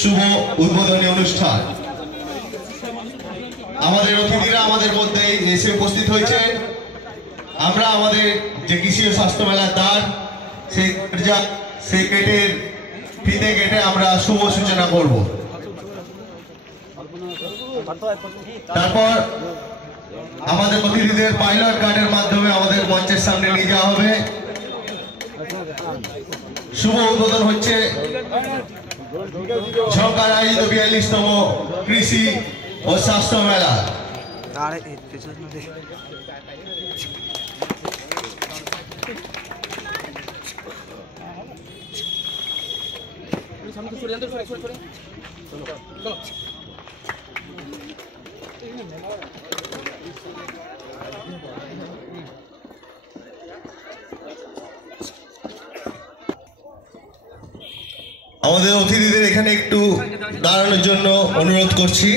শুভ উদ্বোধনী অনুষ্ঠান। আমাদের অতিথিরা আমাদের মধ্যে এসে উপস্থিত হয়েছে। আমরা আমাদের যে কৃষি ও স্বাস্থ্য মেলার দ্বার সেই গেটের ফিতে গেটে আমরা শুভ সূচনা করব। তারপর আমাদের অতিথিদের পাইলট গার্ডের মাধ্যমে আমাদের মঞ্চের সামনে নিয়ে যাওয়া হবে। শুভ উদ্বোধন হচ্ছে ঝঙ্কার আয়োজিত 42তম কৃষি ও স্বাস্থ্য মেলা। আমাদের অতিথিদের এখানে একটু দাঁড়ানোর জন্য অনুরোধ করছি।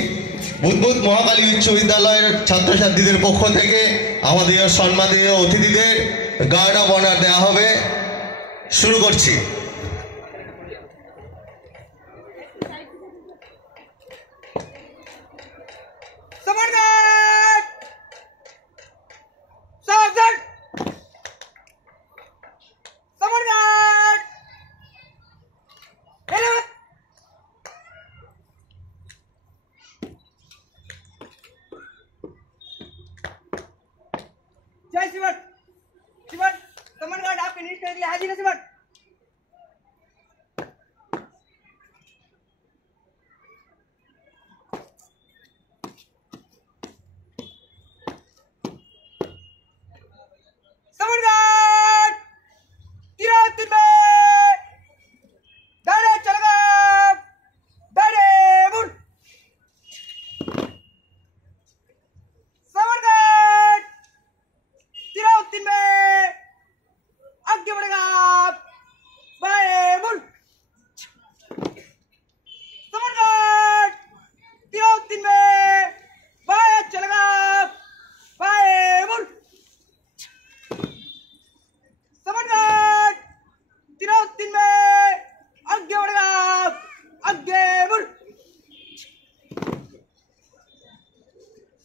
বুদবুদ মহাকালী উচ্চ বিদ্যালয়ের ছাত্রছাত্রীদের পক্ষ থেকে আমাদের সম্মানীয় অতিথিদের গার্ড অফ অনার দেওয়া হবে। শুরু করছি। जय शिवन। शिवन समन गार्ड आप फिनिश कर दिया। हाजिर है शिवन। समन गार्ड तिराती में दाड़े चलगा दाड़े मुड़। समन गार्ड तिराती में आगे बढ़ेगा बाएं मुड़। समन गार्ड तिराती में बाएं चलेगा बाएं मुड़। समन गार्ड तिराती में आगे बढ़ेगा आगे मुड़।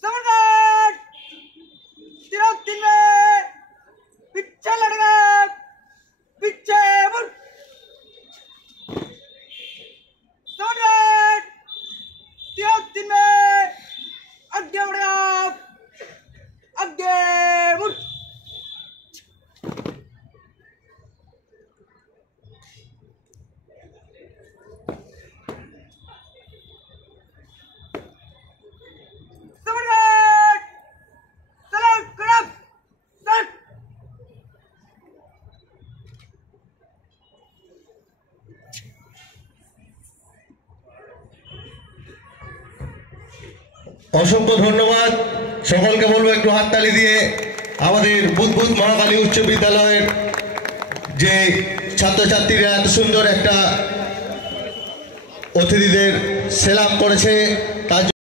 समन गार्ड तिराती में पीछे लड़ेगा पीछे मुड़। समन गार्ड तिराती में आगे बढ़ेगा आगे मुड़। समन गार्ड सलाम करब सट। অসংখ্য ধন্যবাদ। সকলকে বলবো একটু হাততালি দিয়ে আমাদের বুদবুদ মহাকালী উচ্চ বিদ্যালয়ের যে ছাত্রছাত্রীরা এত সুন্দর একটা অতিথিদের সেলাম করেছে।